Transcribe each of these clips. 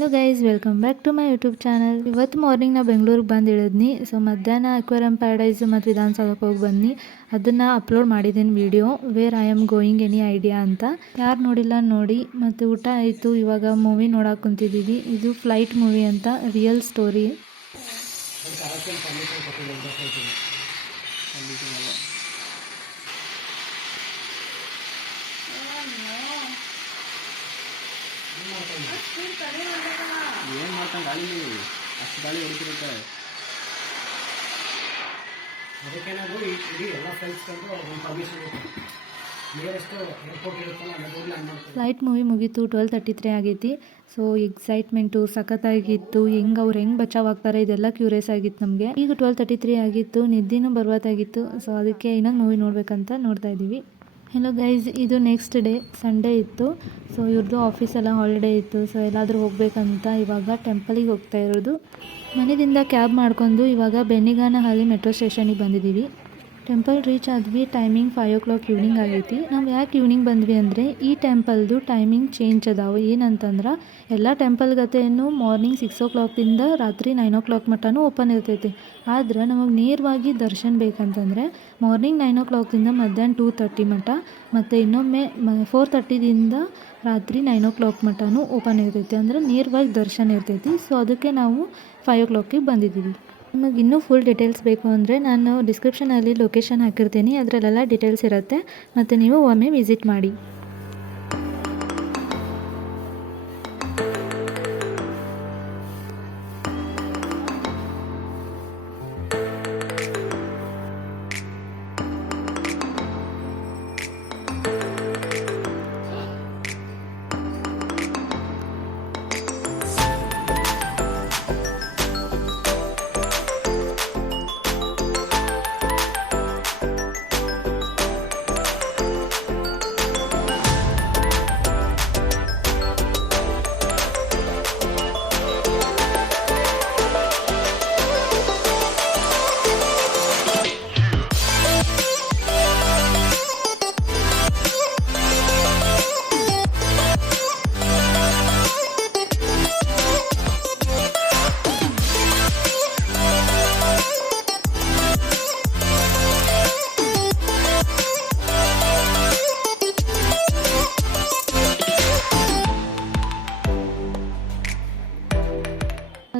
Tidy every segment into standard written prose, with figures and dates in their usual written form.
Hello guys, welcome back to my YouTube channel. ಇವತ್ತು morning ನಾ ಬೆಂಗಳೂರಿಗೆ ಬಂದು ಇಳಿದ್ನಿ. ಸೊ ಮಧ್ಯಾಹ್ನ ಅಕ್ವೇರಿಯಂ ಪ್ಯಾರಡೈಸ್ ಮತ್ತು ವಿಧಾನಸೌಧಕ್ಕೆ ಹೋಗಿ ಬನ್ನಿ. ಅದನ್ನು ಅಪ್ಲೋಡ್ ಮಾಡಿದ್ದೀನಿ video, where I am going any idea ಅಂತ. ಯಾರು ನೋಡಿಲ್ಲ ನೋಡಿ. ಮತ್ತು ಊಟ ಆಯಿತು. ಇವಾಗ ಮೂವಿ ನೋಡಕ್ಕೆ ಕುಂತಿದ್ದೀವಿ. ಇದು ಫ್ಲೈಟ್ ಮೂವಿ ಅಂತ, ರಿಯಲ್ ಸ್ಟೋರಿ. ಏನು ಮಾಡ್ತಾನೆ ಗಾಳಿ ಅಷ್ಟು ಗಾಳಿ ಹೊಡಿತಿರುತ್ತೆ. ಅದಕ್ಕೇನಾದರೂ ಇಡೀ ಎಲ್ಲ ಫ್ಲೈಟ್ಸ್ಕೊಂಡು ಒಂದು ಪರ್ಮಿಷನ್ ನಿಯರೆಸ್ಟ್ ಏರ್ಪೋರ್ಟ್ ಇರುತ್ತಲ್ಲ ಅಲ್ಲೋಗಿ ಲ್ಯಾಂಡ್ ಮಾಡ್ತಾರೆ. ಫ್ಲೈಟ್ ಮೂವಿ ಮುಗೀತು, 12:33 ಆಗೈತಿ. ಸೊ ಎಕ್ಸೈಟ್ಮೆಂಟು ಸಖತ್ತಾಗಿತ್ತು. ಅವ್ರು ಹೆಂಗೆ ಬಚಾವಾಗ್ತಾರೆ ಇದೆಲ್ಲ ಕ್ಯೂರಿಯಸ್ ಆಗಿತ್ತು ನಮಗೆ. ಈಗ 12:33 ಆಗಿತ್ತು, ನಿದ್ದೆನೂ ಬರ್ಬೋದಾಗಿತ್ತು. ಸೊ ಅದಕ್ಕೆ ಇನ್ನೊಂದು ಮೂವಿ ನೋಡಬೇಕಂತ ನೋಡ್ತಾ ಇದ್ದೀವಿ. ಹೆಲೋ ಗೈಸ್, ಇದು ನೆಕ್ಸ್ಟ್ ಡೇ ಸಂಡೇ ಇತ್ತು. ಸೊ ಇವ್ರದ್ದು ಆಫೀಸೆಲ್ಲ ಹಾಲಿಡೇ ಇತ್ತು. ಸೊ ಎಲ್ಲಾದರೂ ಹೋಗಬೇಕಂತ ಇವಾಗ ಟೆಂಪಲಿಗೆ ಹೋಗ್ತಾ ಇರೋದು. ಮನೆಯಿಂದ ಕ್ಯಾಬ್ ಮಾಡ್ಕೊಂಡು ಇವಾಗ ಬೆನ್ನಿಗಾನಹಳ್ಳಿ ಮೆಟ್ರೋ ಸ್ಟೇಷನಿಗೆ ಬಂದಿದ್ದೀವಿ. ಟೆಂಪಲ್ ರೀಚ್ ಆದ್ವಿ. ಟೈಮಿಂಗ್ 5 o'clock ಈವ್ನಿಂಗ್ ಆಗೈತಿ. ನಾವು ಯಾಕೆ ಈವ್ನಿಂಗ್ ಬಂದ್ವಿ ಅಂದರೆ ಈ ಟೆಂಪಲ್ದು ಟೈಮಿಂಗ್ ಚೇಂಜ್ ಅದಾವೆ. ಏನಂತಂದ್ರೆ ಎಲ್ಲ ಟೆಂಪಲ್ ಗತೆಯನ್ನು ಮಾರ್ನಿಂಗ್ 6 o'clock ರಾತ್ರಿ 9 o'clock ಮಟನೂ ಓಪನ್ ಇರ್ತೈತಿ. ಆದ್ರೆ ನಮಗೆ ನೇರವಾಗಿ ದರ್ಶನ ಬೇಕಂತಂದರೆ ಮಾರ್ನಿಂಗ್ 9 o'clock ಮಧ್ಯಾಹ್ನ 2:30 ಮಟ, ಮತ್ತು ಇನ್ನೊಮ್ಮೆ 4:30 ರಾತ್ರಿ 9 o'clock ಮಟನೂ ಓಪನ್ ಇರ್ತೈತಿ. ಅಂದರೆ ನೇರವಾಗಿ ದರ್ಶನ ಇರ್ತೈತಿ. ಸೊ ಅದಕ್ಕೆ ನಾವು 5 o'clock ಬಂದಿದ್ದೀವಿ. ನಿಮಗೆ ಇನ್ನೂ ಫುಲ್ ಡೀಟೇಲ್ಸ್ ಬೇಕು ಅಂದರೆ ನಾನು ಡಿಸ್ಕ್ರಿಪ್ಷನಲ್ಲಿ ಲೊಕೇಶನ್ ಹಾಕಿರ್ತೀನಿ. ಅದರಲ್ಲೆಲ್ಲ ಡೀಟೇಲ್ಸ್ ಇರುತ್ತೆ. ಮತ್ತು ನೀವು ಒಮ್ಮೆ ವಿಸಿಟ್ ಮಾಡಿ.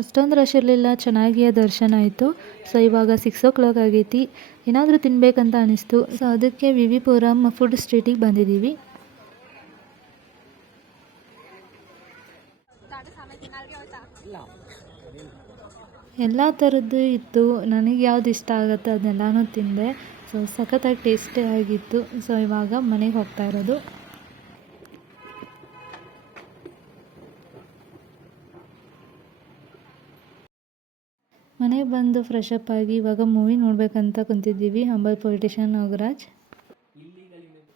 ಅಷ್ಟೊಂದು ರಶ್ ಇರಲಿಲ್ಲ, ಚೆನ್ನಾಗಿಯೇ ದರ್ಶನ ಆಯಿತು. ಸೊ ಇವಾಗ 6 o'clock ಆಗೈತಿ. ಏನಾದರೂ ತಿನ್ನಬೇಕಂತ ಅನಿಸ್ತು. ಸೊ ಅದಕ್ಕೆ ವಿವಿಪುರಂ ಫುಡ್ ಸ್ಟ್ರೀಟಿಗೆ ಬಂದಿದ್ದೀವಿ. ಎಲ್ಲ ಥರದ್ದು ಇತ್ತು. ನನಗೆ ಯಾವ್ದು ಇಷ್ಟ ಆಗುತ್ತೆ ಅದನ್ನೆಲ್ಲನೂ ತಿಂದೆ. ಸೊ ಸಖತ್ತಾಗಿ ಟೇಸ್ಟಿ ಆಗಿತ್ತು. ಸೊ ಇವಾಗ ಮನೆಗೆ ಹೋಗ್ತಾ ಇರೋದು. ಮನೆಗೆ ಬಂದು ಫ್ರೆಶ್ ಅಪ್ ಆಗಿ ಇವಾಗ ಮೂವಿ ನೋಡಬೇಕಂತ ಕುಂತಿದ್ದೀವಿ. ಹಂಬಲ್ ಪೊಲಿಟಿಷಿಯನ್ ನಾಗರಾಜ್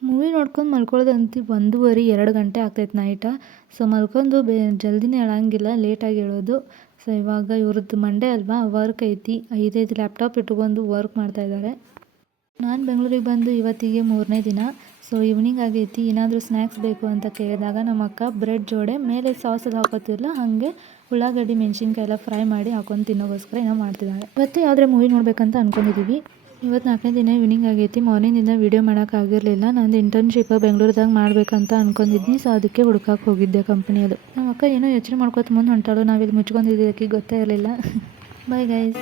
ಮೂವಿ ನೋಡ್ಕೊಂಡು ಮಲ್ಕೊಳ್ಳೋದಂತೂ 1:30-2 ಗಂಟೆ ಆಗ್ತೈತೆ ನೈಟ. ಸೊ ಮಲ್ಕೊಂಡು ಜಲ್ದಿನೇ ಹೇಳಂಗಿಲ್ಲ, ಲೇಟಾಗಿ ಹೇಳೋದು. ಸೊ ಇವಾಗ ಇವ್ರದ್ದು ಮಂಡೇ ಅಲ್ವಾ, ವರ್ಕ್ ಐತಿ. 5 ಲ್ಯಾಪ್ಟಾಪ್ ಇಟ್ಕೊಂಡು ವರ್ಕ್ ಮಾಡ್ತಾಯಿದ್ದಾರೆ. ನಾನು ಬೆಂಗಳೂರಿಗೆ ಬಂದು ಇವತ್ತಿಗೆ 3ನೇ ದಿನ. ಸೊ ಈವ್ನಿಂಗ್ ಆಗೈತಿ. ಏನಾದರೂ ಸ್ನ್ಯಾಕ್ಸ್ ಬೇಕು ಅಂತ ಕೇಳಿದಾಗ ನಮ್ಮ ಅಕ್ಕ ಬ್ರೆಡ್ ಜೋಡೆ ಮೇಲೆ ಸಾಸ್ ಅದು ಹಾಕೋತಿರಲ್ಲ, ಹಾಗೆ ಉಳ್ಳಾಗಡ್ಡಿ ಮೆಣಸಿನ್ಕಾಯಿ ಎಲ್ಲ ಫ್ರೈ ಮಾಡಿ ಹಾಕೊಂಡು ತಿನ್ನೋಗೋಸ್ಕರ ಏನೋ ಮಾಡ್ತಿದ್ದಾಳೆ. ಇವತ್ತು ಯಾವುದೇ ಮೂವಿ ನೋಡಬೇಕಂತ ಅಂದ್ಕೊಂಡಿದ್ದೀವಿ. ಇವತ್ತು 4ನೇ ದಿನ ಈವ್ನಿಂಗ್ ಆಗೈತಿ. ಮಾರ್ನಿಂಗಿಂದ ವೀಡಿಯೋ ಮಾಡೋಕ್ಕಾಗಿರಲಿಲ್ಲ. ನಂದು ಇಂಟರ್ನ್ಶಿಪ್ ಬೆಂಗಳೂರದಾಗ ಮಾಡಬೇಕಂತ ಅಂದ್ಕೊಂಡಿದ್ನಿ. ಸೊ ಅದಕ್ಕೆ ಹುಡ್ಕಕ್ಕೆ ಹೋಗಿದ್ದೆ ಕಂಪ್ನಿಯಲ್ಲಿ. ನಮ್ಮ ಅಕ್ಕ ಏನೋ ಯೋಚನೆ ಮಾಡ್ಕೊತ ಮುಂದೆ ಹೊಂಟಾಳು. ನಾವಿಲ್ಲಿ ಮುಚ್ಕೊಂಡಿದ್ದಕ್ಕೆ ಗೊತ್ತೇ ಇರಲಿಲ್ಲ. Bye guys.